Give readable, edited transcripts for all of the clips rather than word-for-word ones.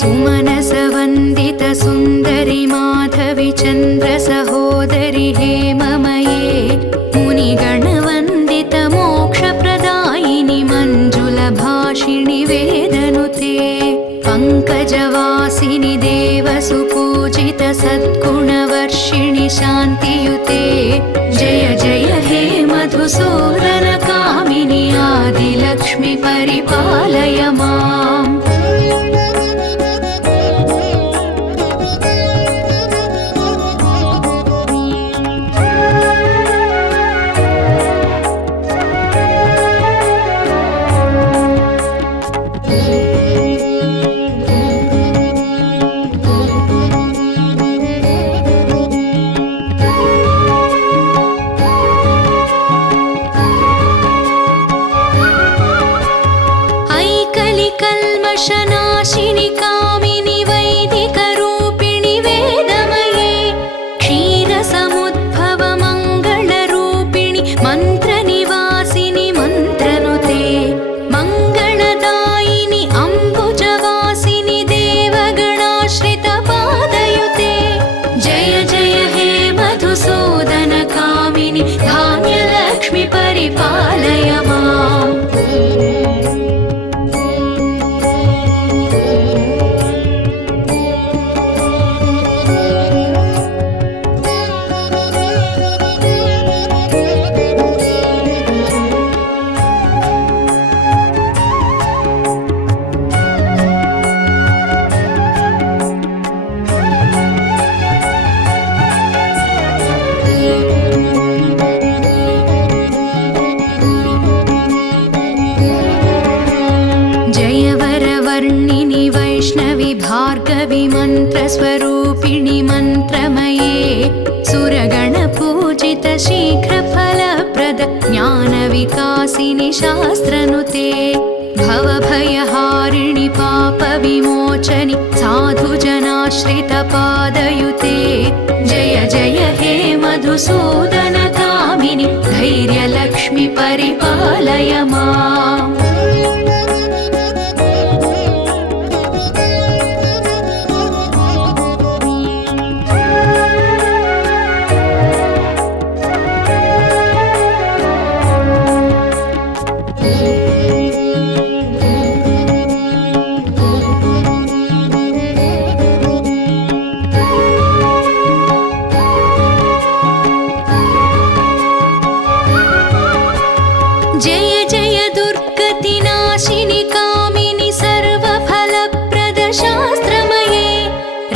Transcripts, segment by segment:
सुमनसवन्दित सुन्दरि माधवि चन्द्र सहोदरि हेममये मुनिगणवन्दित मोक्षप्रदायिनि मञ्जुलभाषिणि वेदनुते पङ्कजवासिनि देवसुपूजित सद्गुणवर्षिणि शान्तियुते जय जय हे मधुसूदन कामिनि आदिलक्ष्मि परिपालय माम्। कल्मषनाशिनि कामिनि वैदिकरूपिणि वेदमये क्षीरसमुद्भव मङ्गलरूपिणि मन्त्रनिवासिनि मन्त्रनुते मङ्गलदायिनि अम्बुजवासिनि देवगणाश्रितपादयुते जय जय हे मधुसूदन कामिनि धान्यलक्ष्मि परिपालय माम्। जयवरवर्णिनि वैष्णवि भार्गवि मन्त्रस्वरूपिणि मन्त्रमये सुरगणपूजित शीघ्रफलप्रद ज्ञानविकासिनि शास्त्रनुते भवभयहारिणि पापविमोचनि साधुजनाश्रितपादयुते जय जय हे मधुसूदन कामिनि धैर्यलक्ष्मि परिपालय माम्। जय जय दुर्गतिनाशिनि कामिनि सर्वफलप्रद शास्त्रमये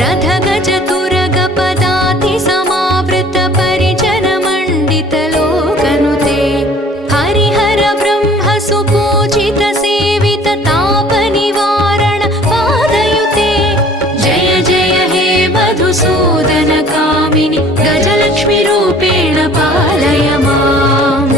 रथगजतुरगपदाति समावृत परिजनमण्डित लोकनुते हरिहर ब्रह्म सुपूजित सेवित तापनिवारण पादयुते जय जय हे मधुसूदन कामिनि गजलक्ष्मि रूपेण पालय माम्।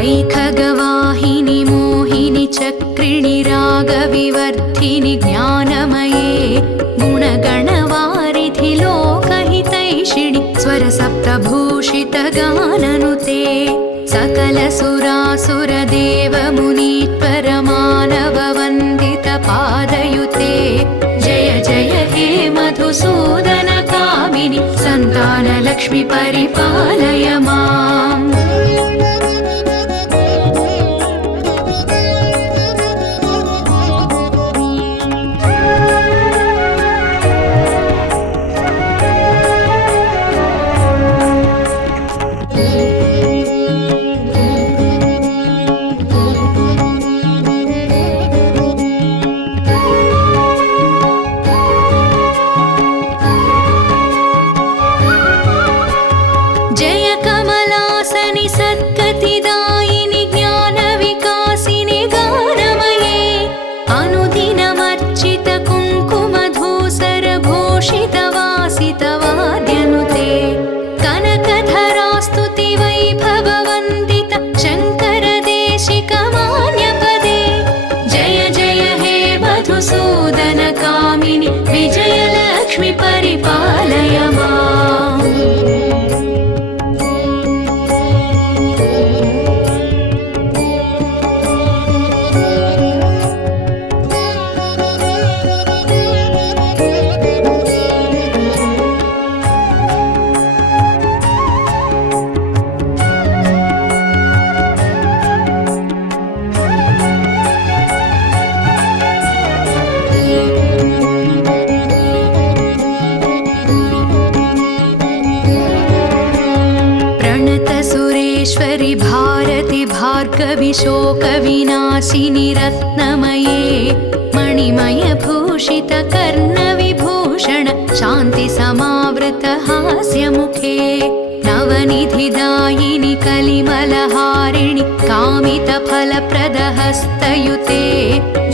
ऐखगवाहिनि मोहिनि चक्रिणि रागविवर्धिनि ज्ञानमये गुणगणवारिधि लोकहितैषिणि स्वरसप्तभूषित गाननुते सकलसुरासुरदेवमुनीश्वर मानववन्दित पादयुते जय जय हे मधुसूदन कामिनि सन्तानलक्ष्मि परिपालय माम्। जय कमल महेश्वरि भारति भार्गवि शोकविनाशिनि रत्नमये मणिमयभूषित कर्णविभूषण शान्ति समावृत हास्यमुखे नवनिधिदायिनि कलिमलहारिणि कामितफलप्रदहस्तयुते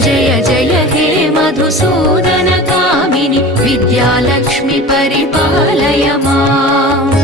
जय जय हे मधुसूदन कामिनि विद्यालक्ष्मि परिपालय माम्।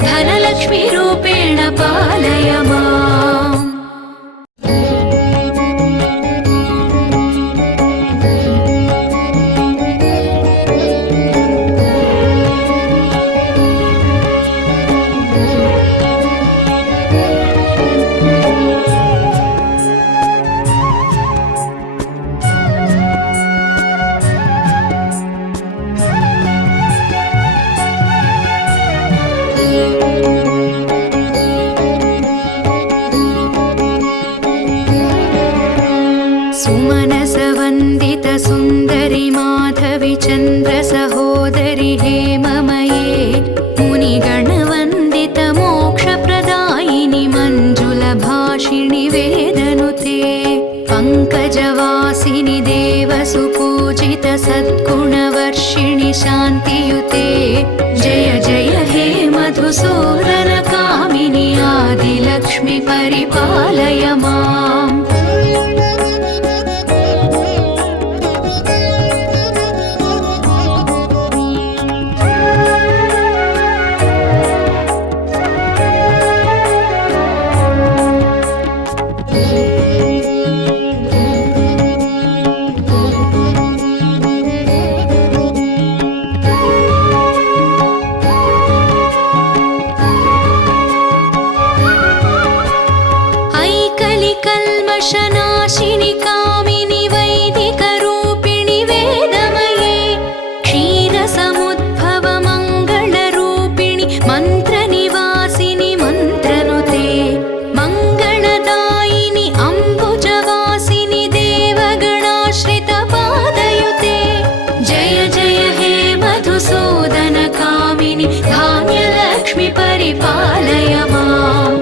धनलक्ष्मी रूपेण पालय माम्। सुमनसवन्दित सुन्दरि माधवि चन्द्र सहोदरि हेममये मुनिगणवन्दित मोक्षप्रदायिनि मञ्जुलभाषिणि वेदनुते पङ्कजवासिनि देवसुपूजित सद्गुणवर्षिणि शान्तियुते जय जय हे मधुसूदन कामिनि आदिलक्ष्मि परिपालय माम्। कल्मषनाशिनि कामिनि वैदिकरूपिणि वेदमये क्षीरसमुद्भव मङ्गलरूपिणि मन्त्रनिवासिनि मन्त्रनुते मङ्गलदायिनि अम्बुजवासिनि देवगणाश्रित पादयुते जय जय हे मधुसूदन कामिनि धान्यलक्ष्मि परिपालय माम्।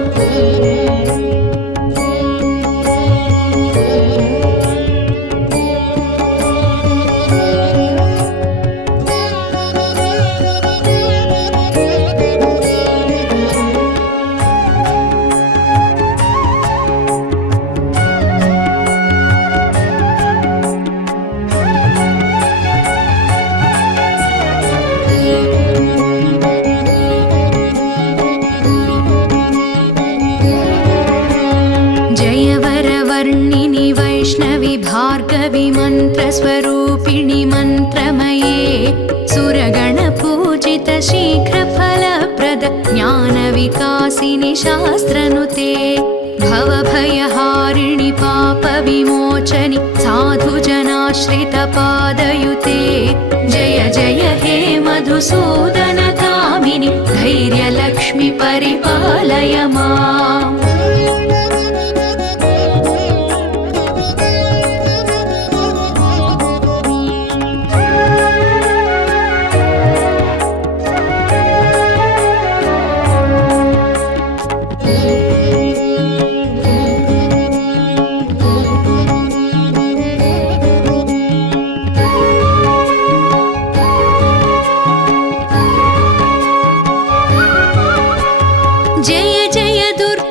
जयवरवर्णिनि वैष्णवि भार्गवि मन्त्रस्वरूपिणि मन्त्रमये सुरगणपूजित शीघ्रफलप्रद ज्ञानविकासिनि शास्त्रनुते भवभयहारिणि पापविमोचनि साधुजनाश्रित पादयुते जय जय हे मधुसूदन कामिनि धैर्यलक्ष्मि परिपालय माम्। जय जय दुर्गा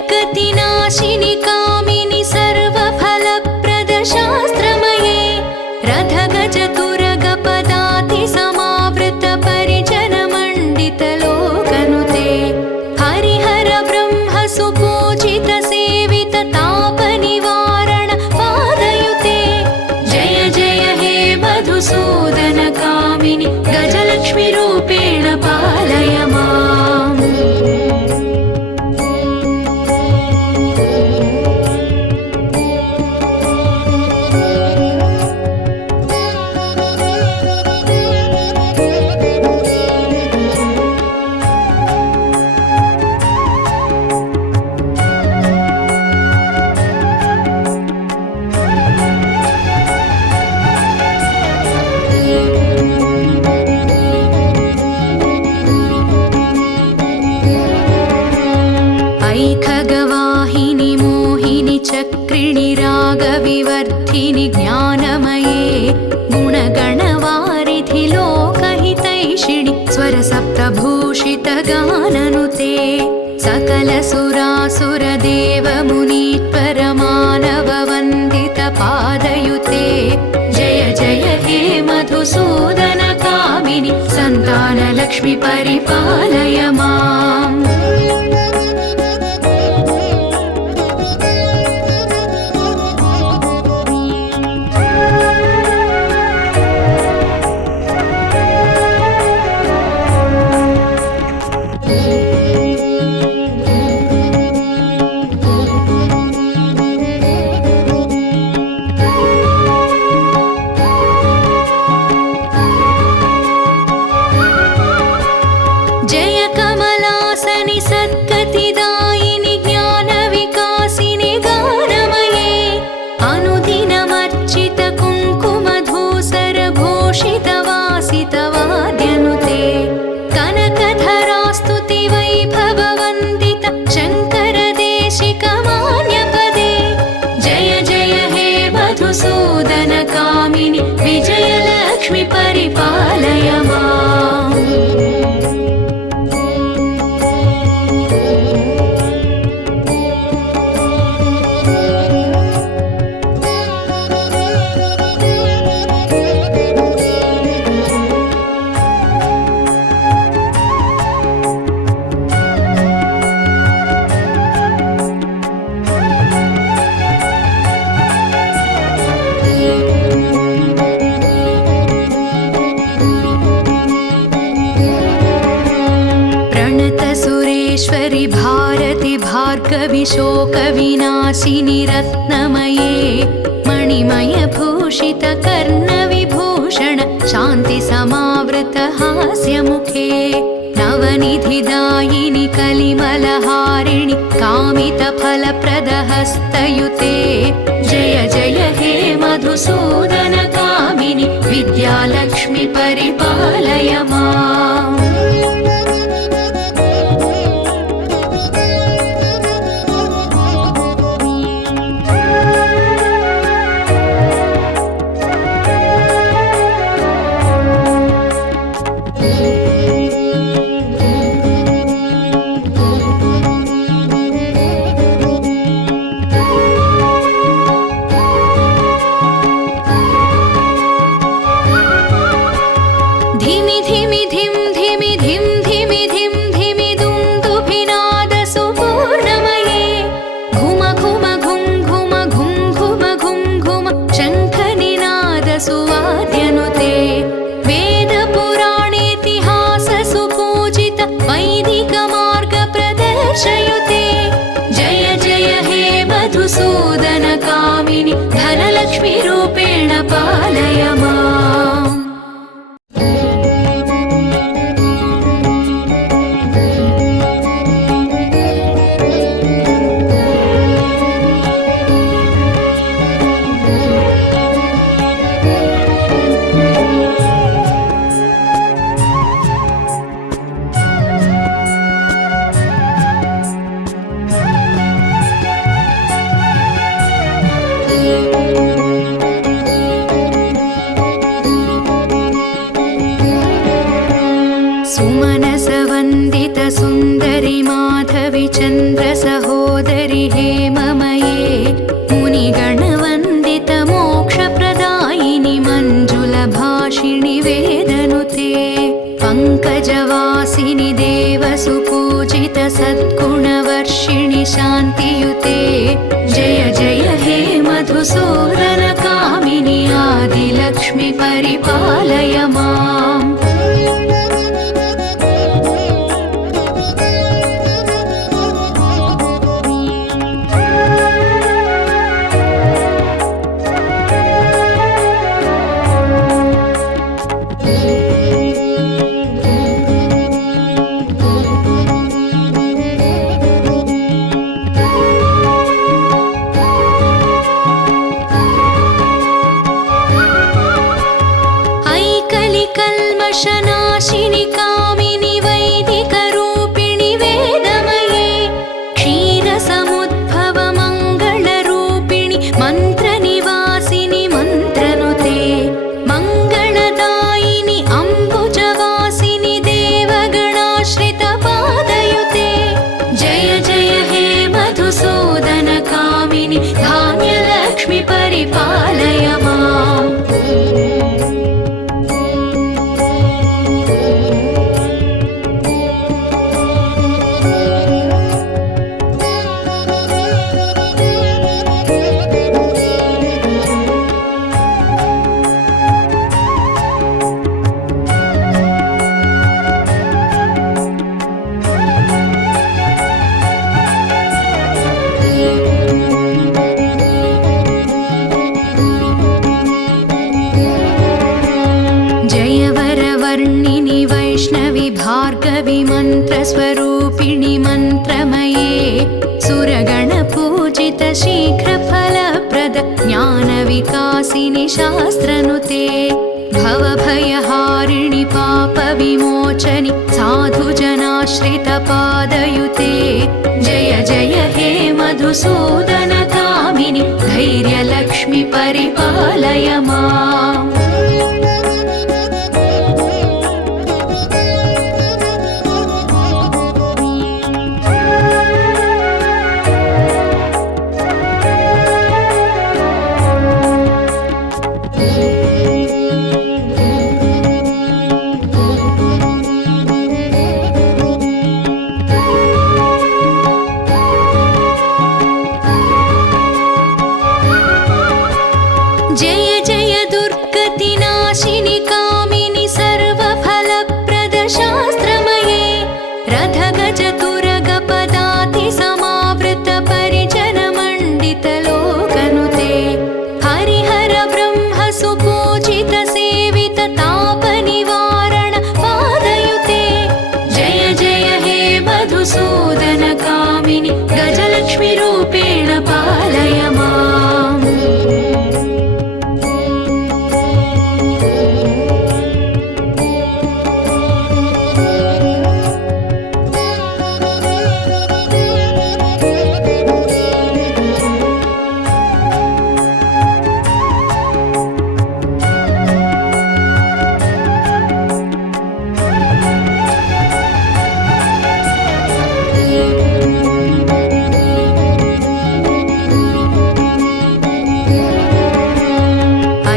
विवर्धिनि ज्ञानमये गुणगणवारिधि लोकहितैषिणि स्वरसप्तभूषितगाननुते सकलसुरासुरदेवमुनीश्वरमानववन्दितपादयुते जय जय हे मधुसूदनकामिनि सन्तानलक्ष्मि परिपालय माम्। मधुसूदनकामिनि विजयलक्ष्मि परिपालय माम्। सुरेश्वरि भारति भार्गवि शोकविनाशिनि रत्नमये मणिमयभूषित कर्णविभूषण शान्ति समावृत हास्यमुखे नवनिधिदायिनि कलिमलहारिणि कामितफलप्रदहस्तयुते जय जय हे मधुसूदनकामिनि विद्यालक्ष्मि परिपालय माम्। धिमि धिमि धिम धिमि धिम धिमि धिम धिमि दुन्दुभिनाद सुपूर्णमये घुम घुम घुम घुम घुम घुम घुम घुम शङ्खनिनाद सुवाद्यनुते वेदपुराणेतिहास सुपूजित वैदिक मार्ग प्रदर्शयुते जय जय हे मधुसूदनकामिनि धनलक्ष्मि रूपेण पालय माम्। सुमनसवन्दित सुन्दरि माधवि चन्द्र सहोदरि हेममये मुनिगणवन्दित मोक्षप्रदायिनि मञ्जुलभाषिणि वेदनुते पङ्कजवासिनि देवसुपूजित सद्गुणवर्षिणि शान्तियुते जय जय हे मधुसूदनकामिनि आदिलक्ष्मि परिपालय माम्। विमन्त्रस्वरूपिणि मन्त्रमये सुरगणपूजित शीघ्रफलप्रद ज्ञानविकासिनि शास्त्रनुते भवभयहारिणि पापविमोचनि साधुजनाश्रितपादयुते जय जय हे मधुसूदनकामिनि धैर्यलक्ष्मि परिपालय माम्। जय जय दुर्गतिनाशिनि कामिनि सर्वफलप्रद शास्त्रमये रथगजतुरगपदाति समावृत परिजनमण्डित लोकनुते हरिहर ब्रह्म सुपूजित सेवित तापनिवारण पादयुते जय जय हे मधुसूदन कामिनि गजलक्ष्मी रूपेण पालय माम्।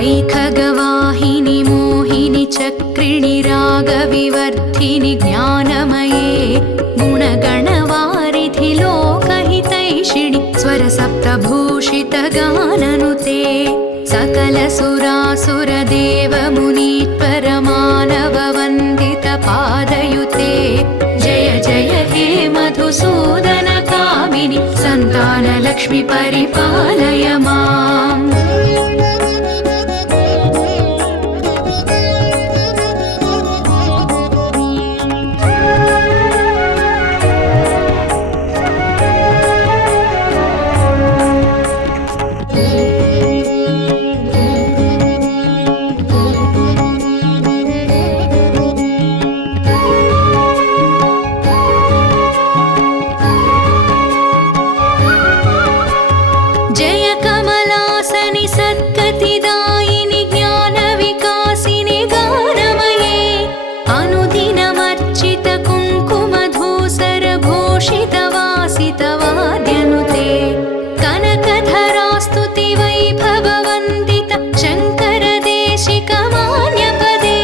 ऐखगवाहिनि मोहिनि चक्रिणि रागविवर्धिनि ज्ञानमये गुणगणवारिधि लोकहितैषिणि स्वरसप्तभूषित गाननुते सकलसुरासुरदेवमुनीश्वर मानववन्दित पादयुते जय जय हे मधुसूदन कामिनि सन्तानलक्ष्मि परिपालय माम्। जय कमलासनि सद्गतिदायिनि ज्ञानविकासिनि गानमये अनुदिनमर्चित कुङ्कुमधूसर भूषित वासित वाद्यनुते कनकधरास्तुति वैभववन्दित शङ्कर देशिक मान्यपदे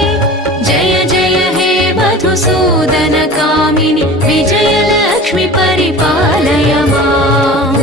जय जय हे मधुसूदन कामिनि विजयलक्ष्मि परिपालय माम्।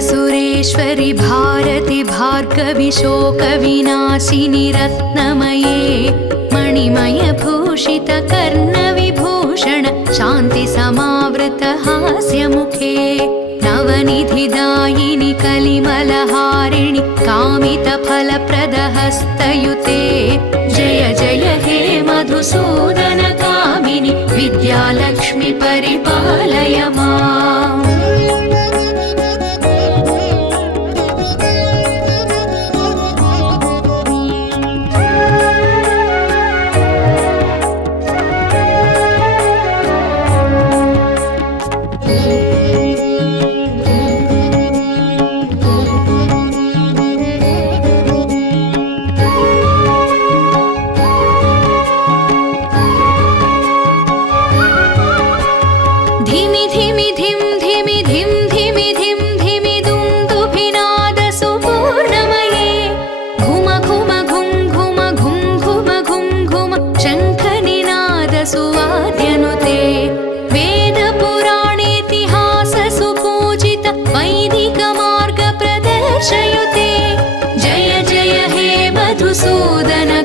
सुरेश्वरि भारति भार्गवि शोकविनाशिनि रत्नमये मणिमय भूषित कर्णविभूषण शान्ति समावृत हास्यमुखे नवनिधिदायिनि कलिमलहारिणि कामित फलप्रद हस्तयुते जय जय हे मधुसूदन कामिनि विद्यालक्ष्मि परिपालय माम्। मधुसूदन